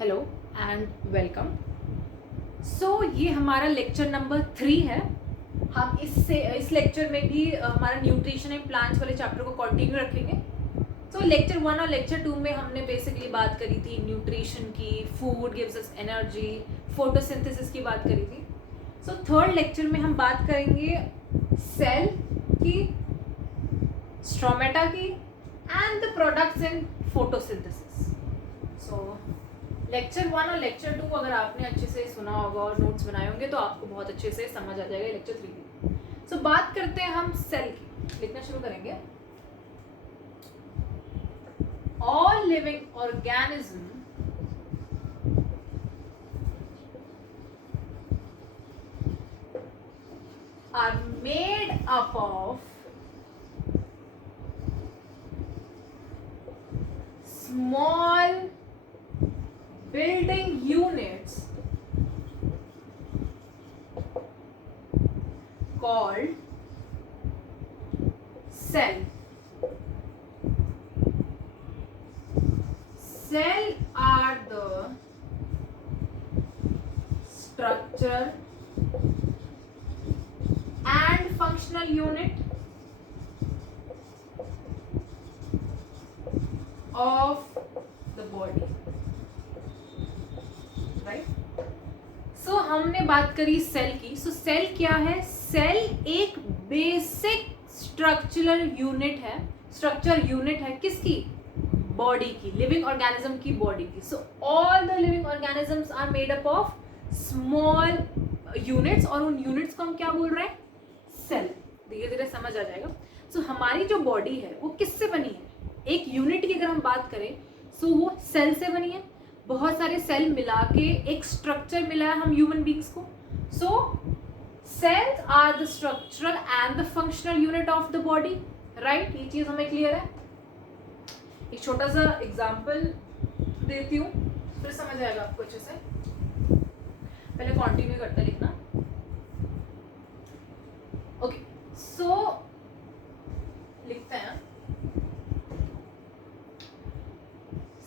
Hello and welcome. ये हमारा lecture number 3 है। हम इस लेक्चर में भी हमारा न्यूट्रिशन एंड प्लांट्स वाले चैप्टर को कंटिन्यू रखेंगे। लेक्चर 1 और लेक्चर 2 में हमने बेसिकली बात करी थी न्यूट्रिशन की, food gives us energy, photosynthesis की बात करी थी। थर्ड लेक्चर में हम बात करेंगे सेल की, स्ट्रोमेटा की and the products in photosynthesis. Lecture 1 और लेक्चर 2 अगर आपने अच्छे से सुना होगा और नोट्स बनाए होंगे तो आपको बहुत अच्छे से समझ आ जाएगा लेक्चर 3 की। बात करते हैं हम सेल की। लिखना शुरू करेंगे। All living organism are made up of small building units called cell. Cell are the structure and functional unit of the body, right? हमने बात करी सेल की। सेल क्या है? सेल एक बेसिक स्ट्रक्चरल यूनिट है, स्ट्रक्चर यूनिट है किसकी? बॉडी की, लिविंग ऑर्गेनिज्म की बॉडी की। All the living organisms are made up of small units, और उन यूनिट्स को हम क्या बोल रहे हैं? सेल। धीरे धीरे समझ आ जाएगा। हमारी जो बॉडी है वो किससे बनी है? एक यूनिट की अगर हम बात करें वो सेल से बनी है। बहुत सारे सेल मिला के एक स्ट्रक्चर मिला है हम ह्यूमन बींग्स को। Cells are the structural and the functional unit of the body, right? ये चीज हमें क्लियर है। एक छोटा सा एग्जांपल देती हूँ, फिर समझ आएगा आपको अच्छे से। पहले कंटिन्यू करते लिखना। ओके, लिखते हैं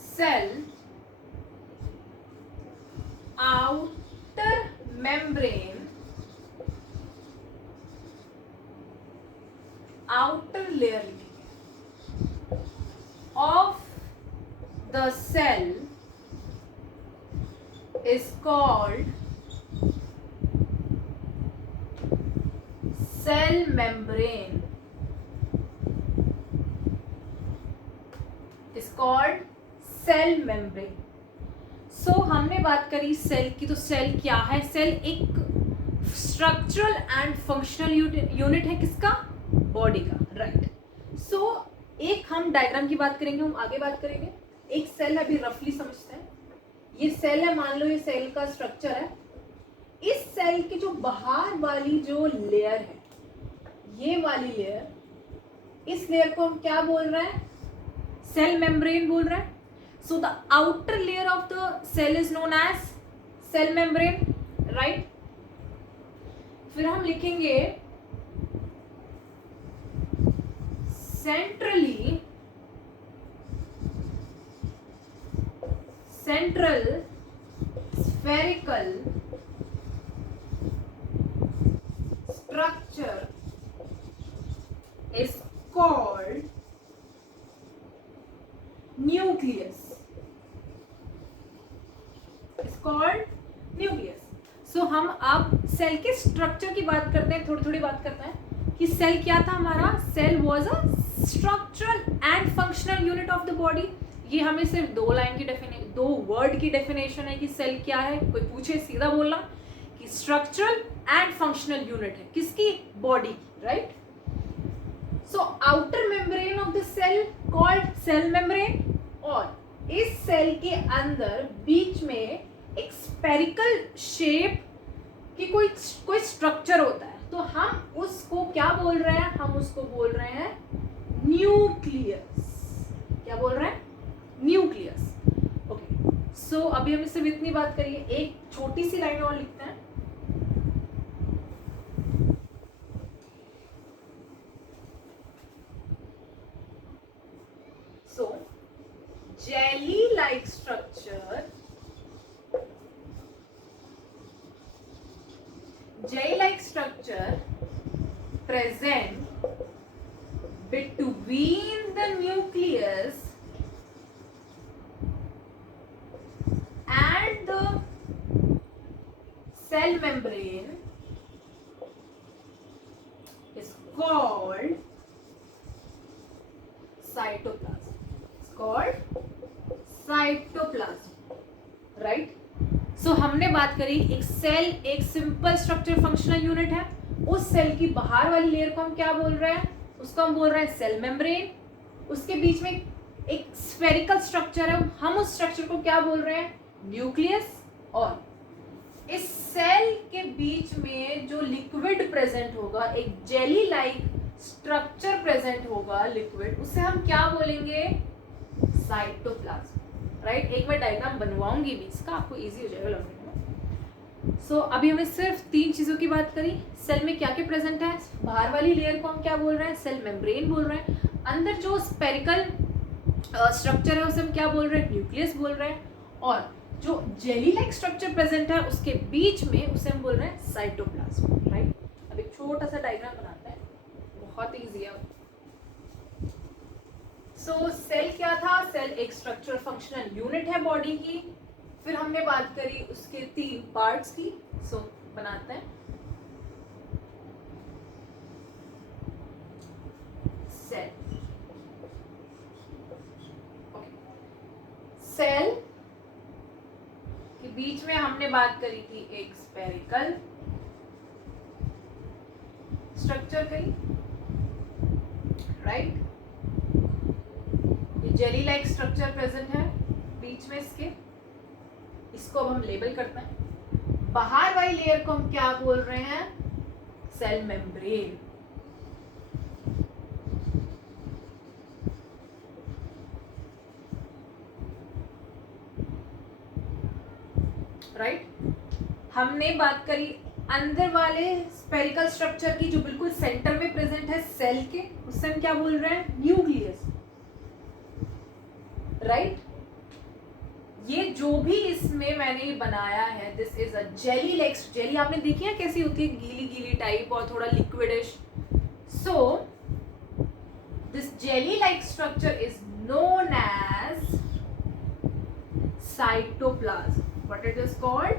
cell outer membrane, outer layer of the cell is called cell membrane, is called cell membrane। हमने बात करी सेल की। सेल क्या है? सेल एक स्ट्रक्चरल एंड फंक्शनल यूनिट है किसका? बॉडी का, राइट? एक हम डायग्राम की बात करेंगे, हम आगे बात करेंगे। एक सेल अभी रफली समझते हैं। ये सेल है, मान लो ये सेल का स्ट्रक्चर है। इस सेल की जो बाहर वाली जो लेयर है, ये वाली लेयर, इस लेयर को हम क्या बोल रहे हैं? सेल मेम्ब्रेन बोल रहे हैं। the outer layer of the cell is known as cell membrane, right? फिर हम लिखेंगे central spherical structure is called nucleus, is called nucleus। हम अब सेल के स्ट्रक्चर की बात करते हैं, थोड़ी थोड़ी बात करते हैं कि सेल क्या था हमारा। Cell was a structural and functional unit of the body. ये हमें सिर्फ दो वर्ड की डेफिनेशन है कि सेल क्या है। कोई पूछे सीधा बोलना कि स्ट्रक्चरल एंड फंक्शनल यूनिट है किसकी? बॉडी की, right? Outer membrane of the cell called cell membrane, और इस सेल के अंदर बीच में एक स्पेरिकल शेप की कोई स्ट्रक्चर होता है। हम उसको क्या बोल रहे हैं? हम उसको बोल रहे हैं न्यूक्लियस। क्या बोल रहे हैं? न्यूक्लियस। ओके, अभी हमने सिर्फ इतनी बात करी है। एक छोटी सी लाइन और लिखते हैं। jelly like structure present between the nucleus and the cell membrane is called cytoplasm. It's called cytoplasm, right? So हमने बात करी एक सेल एक सिंपल स्ट्रक्चर फंक्शनल यूनिट है. उस सेल की बाहर वाली लेयर को हम क्या बोल रहे हैं? उसको हम बोल रहे हैं सेल मेम्ब्रेन. उसके बीच में एक स्फेरिकल स्ट्रक्चर है, हम उस स्ट्रक्चर को क्या बोल रहे हैं? न्यूक्लियस. और इस सेल के बीच में जो लिक्विड प्रेजेंट होगा, एक जेली लाइक स्ट्रक्चर प्रेजेंट होगा लिक्विड, उसे हम क्या बोलेंगे? Cytoplasm, right? एक बार डायग्राम बनवाऊंगी भी इसका, आपको इजी हो जाएगा लर्निंग में. सो अभी हमने सिर्फ 3 चीजों की बात करी. सेल में क्या क्या प्रेजेंट है? बाहर वाली लेयर को हम क्या बोल रहे हैं? सेल मेम्ब्रेन बोल रहे हैं. अंदर जो स्पेरिकल स्ट्रक्चर है उसे हम क्या बोल रहे हैं? न्यूक्लियस बोल रहे हैं. और जो जेली लाइक स्ट्रक्चर प्रेजेंट है उसके बीच में उसे हम बोल रहे हैं साइटोप्लाज्म, राइट? अब एक छोटा सा डायग्राम बनाते हैं, बहुत ईजी है. सो सेल क्या था? सेल एक स्ट्रक्चर फंक्शनल यूनिट है बॉडी की. फिर हमने बात करी उसके 3 पार्ट्स की. सो बनाते हैं. सेल, सेल के बीच में हमने बात करी थी एक स्पेरिकल स्ट्रक्चर करी, राइट? ये जेली लाइक स्ट्रक्चर प्रेजेंट है बीच में इसके. इसको अब हम लेबल करते हैं. बाहर वाली लेयर को हम क्या बोल रहे हैं? Cell membrane. राइट? हमने बात करी अंदर वाले स्पेरिकल स्ट्रक्चर की जो बिल्कुल सेंटर में प्रेजेंट है सेल के, उससे हम क्या बोल रहे हैं? Nucleus, right? ये जो भी इसमें मैंने बनाया है, this is a jelly like. Jelly आपने देखी है कैसी होती है? गीली गीली टाइप और थोड़ा liquidish. So this jelly like structure is known as cytoplasm. What it is called?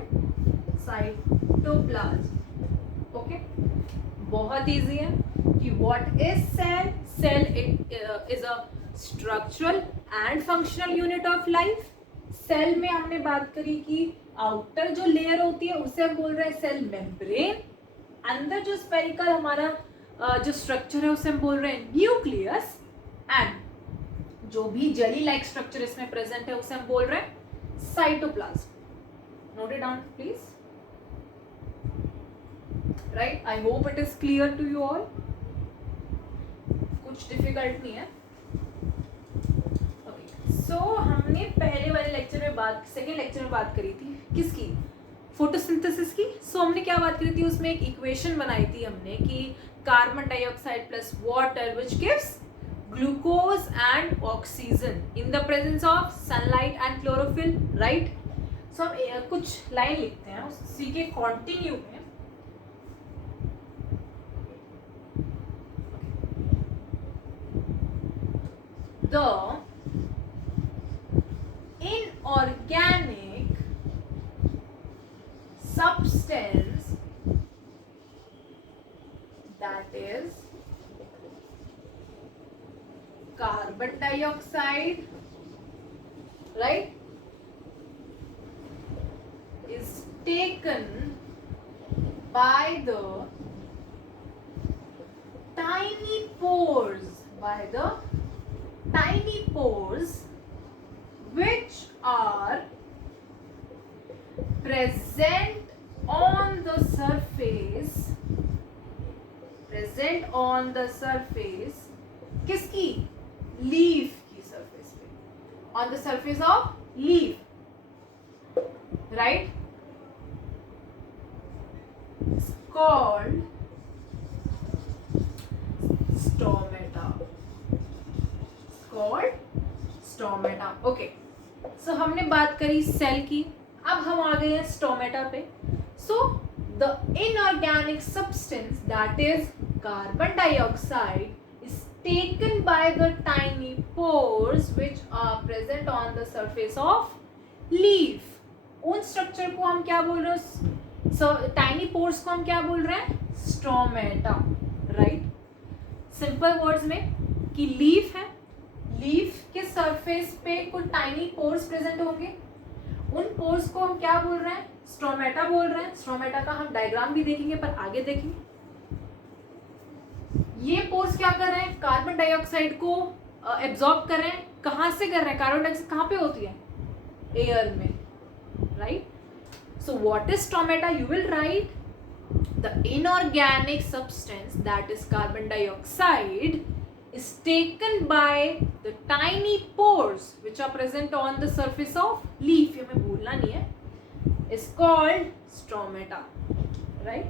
Cytoplasm. Okay? बहुत easy है कि what is cell? Cell is a structural and functional unit of life. Cell में हमने बात करी कि आउटर जो layer होती है उसे हम बोल रहे हैं सेल मेम्ब्रेन. अंदर जो स्पेरिकल हमारा जो स्ट्रक्चर है उसे हम बोल रहे हैं न्यूक्लियस. एंड जो भी जेली लाइक स्ट्रक्चर इसमें प्रेजेंट है उसे हम बोल रहे हैं cytoplasm. Note it down, please. Right? I hope it is clear to you all. कुछ difficult नहीं है. Okay. So हमने पहले वाले लेक्चर में बात, सेकेंड लेक्चर में बात करी थी किसकी? फोटोसिंथेसिस की. सो हमने क्या बात करी थी? उसमें एक इक्वेशन बनाई थी हमने कि carbon dioxide plus water which gives glucose and oxygen in the presence of sunlight and chlorophyll, right? So हम कुछ लाइन लिखते हैं उसी के कॉन्टिन्यू में. The inorganic substance that is carbon dioxide, right, is taken by the tiny pores, which are present on the surface किसकी? Leaf की surface पे, on the surface of leaf, right? It's called stomata. Okay. So हमने बात करी cell की. अब हम आ गए हैं स्टोमेटा पे. So the inorganic substance that is carbon dioxide is taken by the tiny pores which are present on the surface of leaf. उन स्ट्रक्चर को हम क्या बोल रहे हैं? टाइनी पोर्स को हम क्या बोल रहे हैं? Stromata, right. सिंपल वर्ड्स में कि लीफ है, लीफ के सरफेस पे कुछ टाइनी पोर्स प्रेजेंट होंगे. उन पोर्स को हम क्या बोल रहे हैं? स्ट्रोमेटा बोल रहे हैं. स्ट्रोमेटा का हम डायग्राम भी देखेंगे पर आगे देखेंगे. ये पोर्स क्या कर रहे हैं? कार्बन डाइऑक्साइड को एब्जॉर्ब कर रहे हैं. कहाँ से कर रहे हैं? कार्बन डाइऑक्साइड कहाँ पे होती है? एयर में, right. So what is stromata? You will write the inorganic substance, that is carbon dioxide, is taken by the tiny pores which are present on the surface of leaf. ये हमें भूलना नहीं है. is called stromata, right.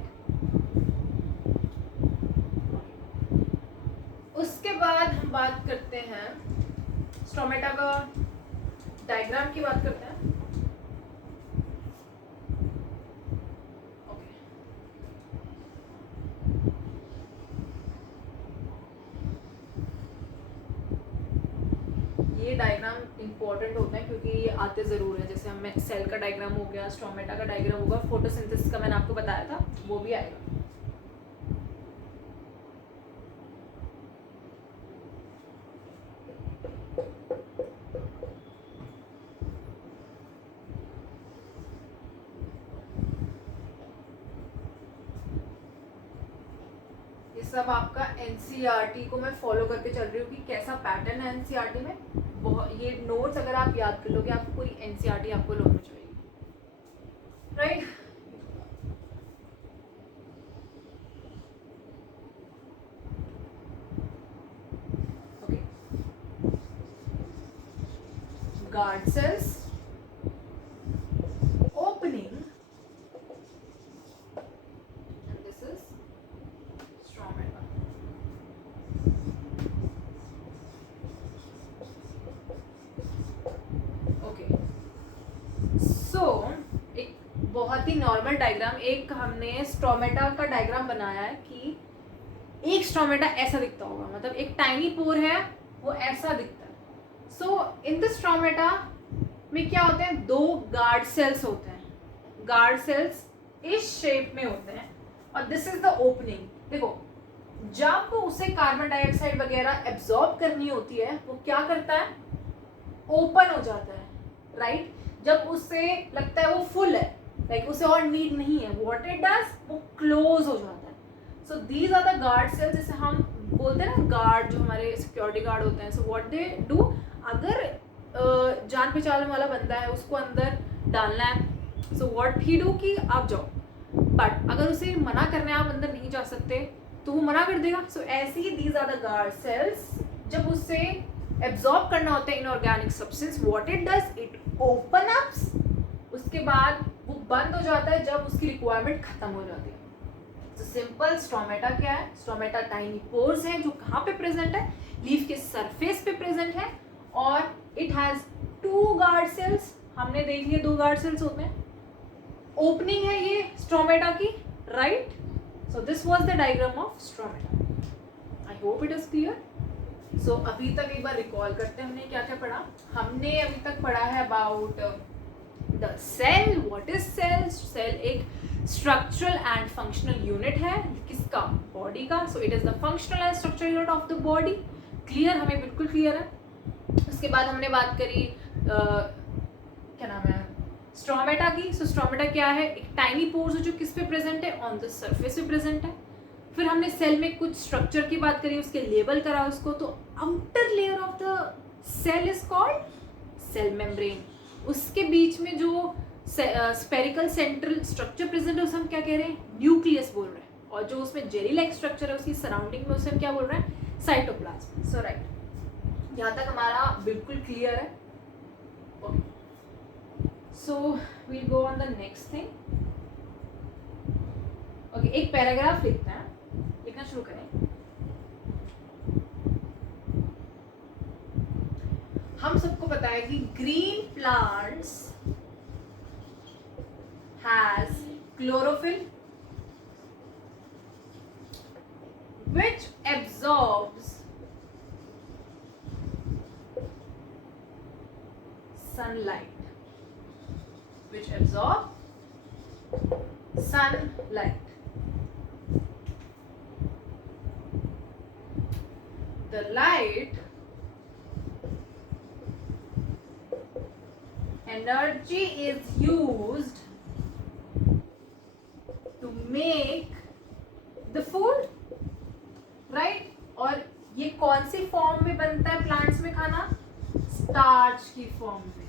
उसके बाद हम बात करते हैं स्ट्रोमेटा का डायग्राम की बात करते हैं. ये डायग्राम इंपॉर्टेंट होते हैं क्योंकि ये आते ज़रूर है. जैसे हमें सेल का डायग्राम हो गया, स्ट्रोमेटा का डायग्राम होगा, फोटोसिंथेसिस का मैंने आपको बताया था, वो भी आएगा. ये सब आपका एनसीईआरटी को मैं फॉलो करके चल रही हूँ कि कैसा पैटर्न है एनसीईआरटी में. ये नोट्स अगर आप याद कर लोगे, आपको पूरी एनसीईआरटी आपको लोग चाहिए, right. Okay. Guard cells opening, and this is stromata. एक बहुत ही नॉर्मल डायग्राम, एक हमने स्ट्रोमेटा का डायग्राम बनाया है कि एक स्ट्रोमेटा ऐसा दिखता होगा, मतलब एक टाइनी पोर है वो ऐसा दिखता है. सो इन द स्ट्रोमेटा में क्या होते हैं? दो गार्ड सेल्स होते हैं. गार्ड सेल्स इस शेप में होते हैं और दिस इज द ओपनिंग. देखो, जब उसे कार्बन डाइऑक्साइड वगैरह एब्जॉर्ब करनी होती है वो क्या करता है? ओपन हो जाता है, राइट. जब उसे लगता है वो फुल है, लाइक उसे और नीड नहीं है, व्हाट इट डज, वो क्लोज हो जाता है. So these are the guard cells. जैसे हम बोलते हैं ना गार्ड, जो हमारे सिक्योरिटी गार्ड होते हैं. सो व्हाट दे डू, अगर जान पहचान वाला बंदा है उसको अंदर डालना है, सो व्हाट ही डू कि आप जाओ. बट अगर उसे मना करना है, आप अंदर नहीं जा सकते, तो वो मना कर देगा. सो ऐसे ही these are the guard cells. जब उससे एब्जॉर्ब करना होता है inorganic substance, what it does, it open ups. उसके बाद वो बंद हो जाता है जब उसकी रिक्वायरमेंट खत्म हो जाती है. तो सिंपल स्ट्रोमेटा क्या है? स्ट्रोमेटा टाइनी पोर्स हैं जो कहाँ पे प्रेजेंट है? लीफ के सरफेस पे प्रेजेंट है. और it has two guard cells. हमने देख लिया 2 गार्ड सेल्स होते हैं. ओपनिंग है ये स्ट्रोमेटा की, right. So this was the diagram of stromata. I hope it is clear. So अभी तक एक बार रिकॉल करते हैं हमने क्या क्या पढ़ा. हमने अभी तक पढ़ा है about the cell. What is cell? Cell एक स्ट्रक्चरल एंड फंक्शनल यूनिट है. किसका? बॉडी का. So it is the functional and structural unit of the body. Clear? हमें बिल्कुल क्लियर है. उसके बाद हमने बात करी क्या नाम है, स्ट्रोमेटा की. सो स्ट्रोमेटा क्या है? एक टाइनी पोर्स जो किस पे प्रेजेंट है? ऑन द सरफेस पे प्रेजेंट है. फिर हमने सेल में कुछ स्ट्रक्चर की बात करी, उसके लेबल करा उसको. तो outer layer of the cell is called cell membrane. उसके बीच में जो स्पेरिकल सेंट्रल स्ट्रक्चर प्रेजेंट है उसे हम क्या कह रहे हैं? न्यूक्लियस बोल रहे हैं. और जो उसमें जेली लाइक स्ट्रक्चर है उसकी सराउंडिंग में उसे हम क्या बोल रहे हैं? साइटोप्लाज्म. सो राइट, यहाँ तक हमारा बिल्कुल क्लियर है. Okay, so we'll go on the next thing. Okay, एक पैराग्राफ लिखते हैं, लिखना शुरू करें. हम सबको पता है कि green plants has chlorophyll. which absorbs sunlight, which absorb sunlight. The light energy is used to make the food, right? और ये कौन सी फॉर्म में बनता है प्लांट्स में खाना? स्टार्च की फॉर्म में।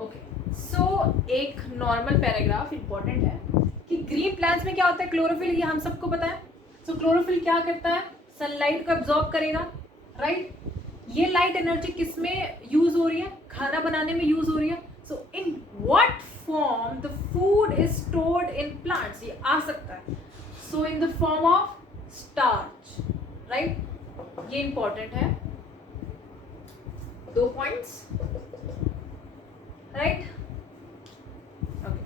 ओके, सो एक नॉर्मल पैराग्राफ इंपॉर्टेंट है कि ग्रीन प्लांट्स में क्या होता है, क्लोरोफिल, ये हम सबको पता है। सो क्लोरोफिल क्या करता है? सनलाइट को एब्जॉर्ब करेगा, राइट? ये लाइट एनर्जी किस में यूज हो रही है? खाना बनाने में यूज हो रही है। So in what form the food is stored in plants, ये आ सकता है। So in the form of starch, right? ये इंपॉर्टेंट है, 2 पॉइंट्स, राइट? ओके,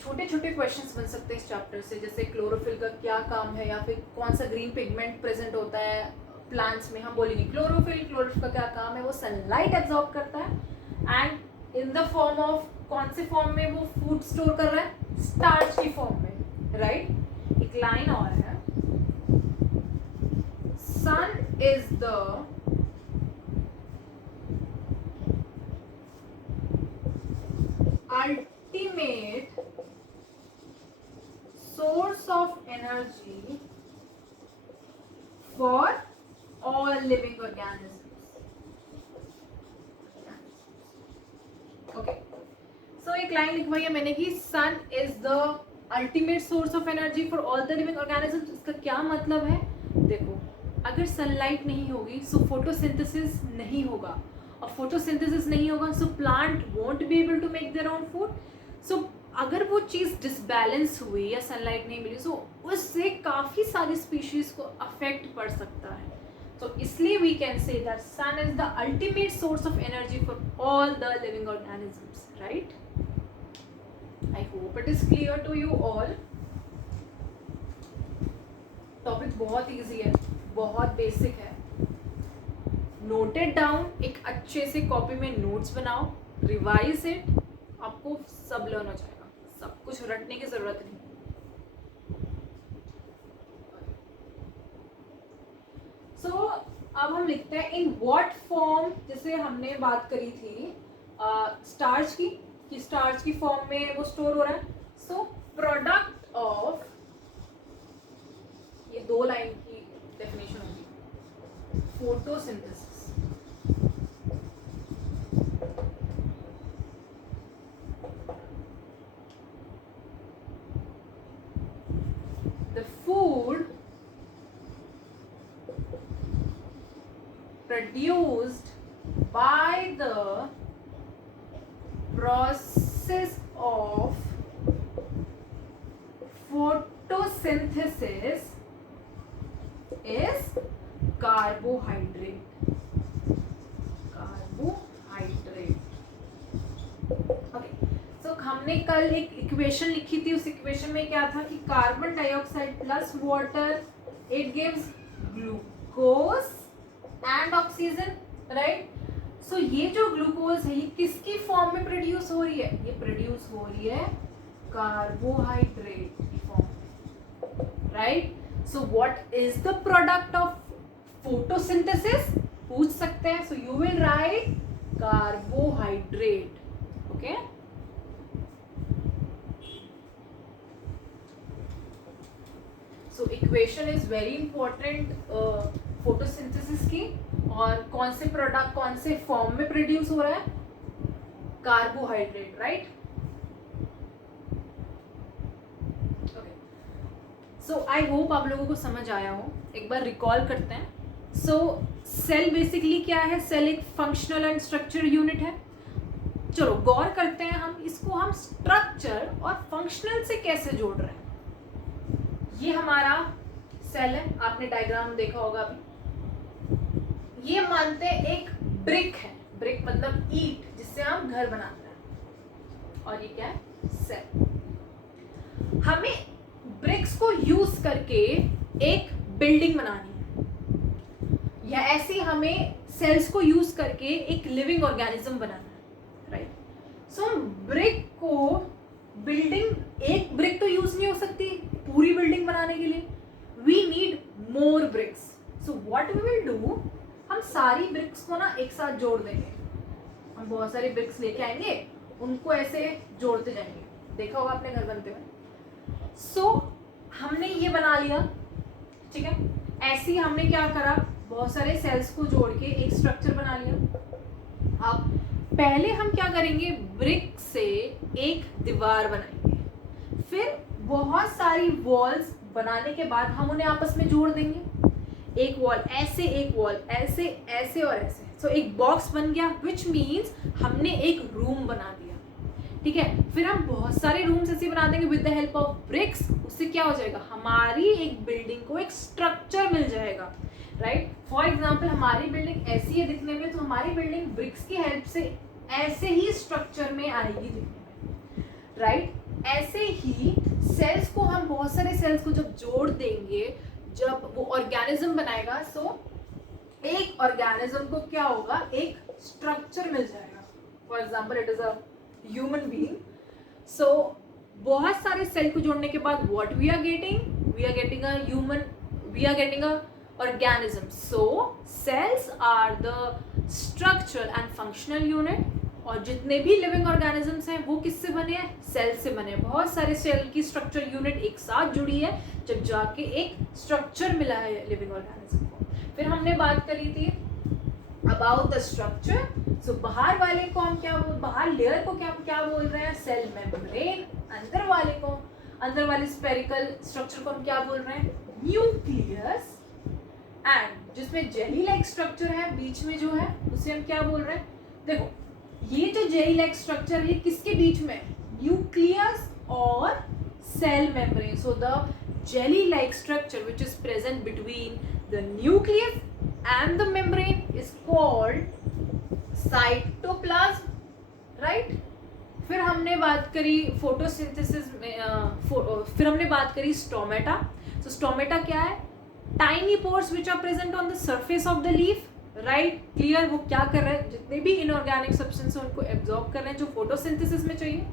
छोटे छोटे क्वेश्चंस बन सकते हैं इस चैप्टर से, जैसे क्लोरोफिल का क्या काम है, या फिर कौन सा ग्रीन पिगमेंट प्रेजेंट होता है प्लांट्स में। हम बोलेंगे क्लोरोफिल का क्या काम है? वो सनलाइट एब्जॉर्ब करता है and in the form of, कौन से फॉर्म में वो फूड स्टोर कर रहा है? स्टार्च की फॉर्म में, राइट? एक लाइन और है, sun is the ultimate source of energy for all living organisms. Okay, so एक लाइन लिखवाई है मैंने कि sun is the ultimate source of energy for all the living organisms। इसका क्या मतलब है? देखो, अगर सनलाइट नहीं होगी सो फोटोसिंथेसिस नहीं होगा, और फोटोसिंथेसिस नहीं होगा so plant won't be able to make their own food. So अगर वो चीज़ डिसबैलेंस हुई या सनलाइट नहीं मिली, सो उससे काफ़ी सारी स्पीशीज को अफेक्ट पड़ सकता है। तो इसलिए we can say that sun is the ultimate source of energy for all the living organisms, right? I hope it is clear to you all. Topic बहुत ईजी है, बहुत बेसिक है। नोटेड डाउन, एक अच्छे से कॉपी में notes बनाओ, revise it, आपको सब लर्न हो जाएगा, सब कुछ रटने की जरूरत नहीं। सो अब हम लिखते हैं इन व्हाट फॉर्म, जैसे हमने बात करी थी स्टार्च की, कि स्टार्च की फॉर्म में वो स्टोर हो रहा है। सो प्रोडक्ट ऑफ, ये 2 लाइन की डेफिनेशन होगी, photosynthesis. The food produced by the process of photosynthesis is carbohydrate. Okay, so हमने कल एक इक्वेशन लिखी थी, उस इक्वेशन में क्या था कि carbon dioxide plus water it gives glucose and oxygen, right? So ये जो ग्लूकोज है ये किसकी फॉर्म में प्रोड्यूस हो रही है? ये प्रोड्यूस हो रही है कार्बोहाइड्रेट की फॉर्म में, right? So what is the product of photosynthesis, पूछ सकते हैं। So you will write carbohydrate, okay? So equation is very important photosynthesis की, और कौन से प्रोडक्ट कौन से फॉर्म में प्रोड्यूस हो रहा है? Carbohydrate, right? Okay, so I hope आप लोगों को समझ आया हो। एक बार रिकॉल करते हैं। सो सेल बेसिकली क्या है? सेल एक फंक्शनल एंड स्ट्रक्चर यूनिट है। चलो गौर करते हैं हम इसको, हम स्ट्रक्चर और फंक्शनल से कैसे जोड़ रहे हैं। ये हमारा सेल है, आपने डायग्राम देखा होगा अभी। ये मानते हैं एक ब्रिक है, ब्रिक मतलब ईंट जिससे हम घर बनाते हैं, और ये क्या है? सेल। हमें ब्रिक्स को यूज करके एक बिल्डिंग बनानी है, या ऐसे ही हमें सेल्स को यूज करके एक लिविंग ऑर्गेनिज्म बनाना है, राइट। सो ब्रिक को बिल्डिंग, एक ब्रिक तो यूज नहीं हो सकती पूरी बिल्डिंग बनाने के लिए, we need more bricks. So what we will do, हम सारी ब्रिक्स को ना एक साथ जोड़ देंगे। हम बहुत सारी ब्रिक्स लेके आएंगे, उनको ऐसे जोड़ते जाएंगे, देखा होगा आपने घर बनते हुए। सो हमने ये बना लिया, ठीक है। ऐसे ही हमने क्या करा, बहुत सारे सेल्स को जोड़ के एक स्ट्रक्चर बना लिया। अब पहले हम क्या करेंगे, ब्रिक से एक दीवार बनाएंगे, फिर बहुत सारी वॉल्स बनाने के बाद हम उन्हें आपस में जोड़ देंगे। एक वॉल ऐसे, एक वॉल ऐसे, ऐसे और ऐसे। सो एक बॉक्स बन गया, विच मीन्स हमने एक रूम बना दिया, ठीक है। फिर हम बहुत सारे रूम्स ऐसे बना देंगे with the help of BRICS. उससे क्या हो जाएगा, हमारी एक बिल्डिंग को एक स्ट्रक्चर मिल जाएगा, राइट। फॉर एग्जाम्पल हमारी बिल्डिंग ऐसी है दिखने में, तो हमारी बिल्डिंग ब्रिक्स की हेल्प से ऐसे ही स्ट्रक्चर में आएगी दिखने में, राइट। ऐसे ही सेल्स को, हम बहुत सारे सेल्स को जब जोड़ देंगे, जब वो ऑर्गेनिज्म बनाएगा, सो एक ऑर्गेनिज्म को क्या होगा, एक स्ट्रक्चर मिल जाएगा। For example it is a human being. So बहुत सारे सेल को जोड़ने के बाद what we are getting a human, we are getting a organism. So cells are the structural and functional unit, और जितने भी लिविंग ऑर्गेनिजम्स हैं वो किससे बने हैं, सेल से बने हैं। बहुत सारे सेल की स्ट्रक्चर यूनिट एक साथ जुड़ी है, जब जाके एक स्ट्रक्चर मिला है लिविंग ऑर्गेनिज्म को। फिर हमने बात करी थी अबाउट द स्ट्रक्चर। सो बाहर वाले को हम क्या बोल, बाहर लेयर को क्या बोल रहे हैं, सेल मेम्ब्रेन। अंदर वाले स्फेरिकल स्ट्रक्चर को हम क्या बोल रहे हैं, न्यूक्लियस। एंड जिसमें जेली लाइक स्ट्रक्चर है बीच में जो है, उसे हम क्या बोल रहे हैं, देखो ये जो जेली लाइक स्ट्रक्चर है किसके बीच में, न्यूक्लियस और cell membrane. So the jelly like structure which is present between the nucleus and the membrane is called cytoplasm, right. फिर हमने बात करी फोटोसिंथेसिस में, फिर हमने बात करी स्टोमेटा। सो स्टोमेटा क्या है, tiny pores which are present on the surface of the leaf, right, clear. वो क्या कर रहे हैं, जितने भी इनऑर्गेनिक सब्सटेंस है उनको एब्जॉर्ब कर रहे हैं जो फोटोसिंथेसिस में चाहिए।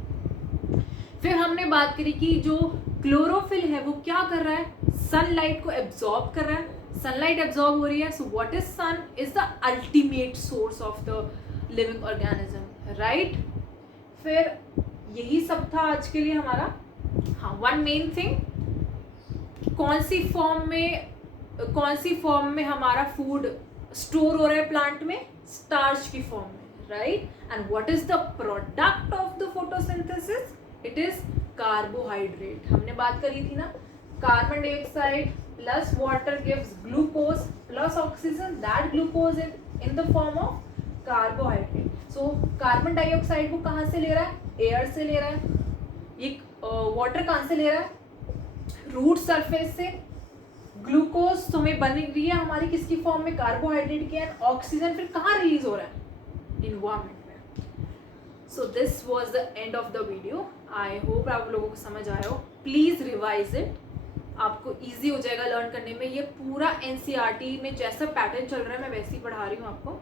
फिर हमने बात करी कि जो क्लोरोफिल है वो क्या कर रहा है, सनलाइट को एब्जॉर्ब कर रहा है, सनलाइट एब्जॉर्ब हो रही है। So what is sun, is the ultimate source of the living organism, right. फिर यही सब था आज के लिए हमारा। हाँ, वन मेन थिंग, कौन सी फॉर्म में हमारा फूड स्टोर हो रहा है प्लांट में, स्टार्च की फॉर्म में, right. And what is the product of the photosynthesis, it is carbohydrate. हमने बात करी थी ना, carbon dioxide plus water gives glucose plus oxygen, that glucose is in the form of carbohydrate. So carbon dioxide को कहाँ से ले रहा है, एयर से ले रहा है। एक वाटर कहाँ से ले रहा है, रूट सरफेस से। ग्लूकोज तो हमें बन रही है हमारी किसकी फॉर्म में, कार्बोहाइड्रेट की। एंड ऑक्सीजन फिर कहाँ रिलीज हो रहा है, इन्वायरमेंट में। सो this was the end of the video. I hope आप लोगों को समझ आया हो। प्लीज़ रिवाइज इट, आपको इजी हो जाएगा लर्न करने में। ये पूरा एनसीईआरटी में जैसा पैटर्न चल रहा है मैं वैसे ही पढ़ा रही हूँ आपको।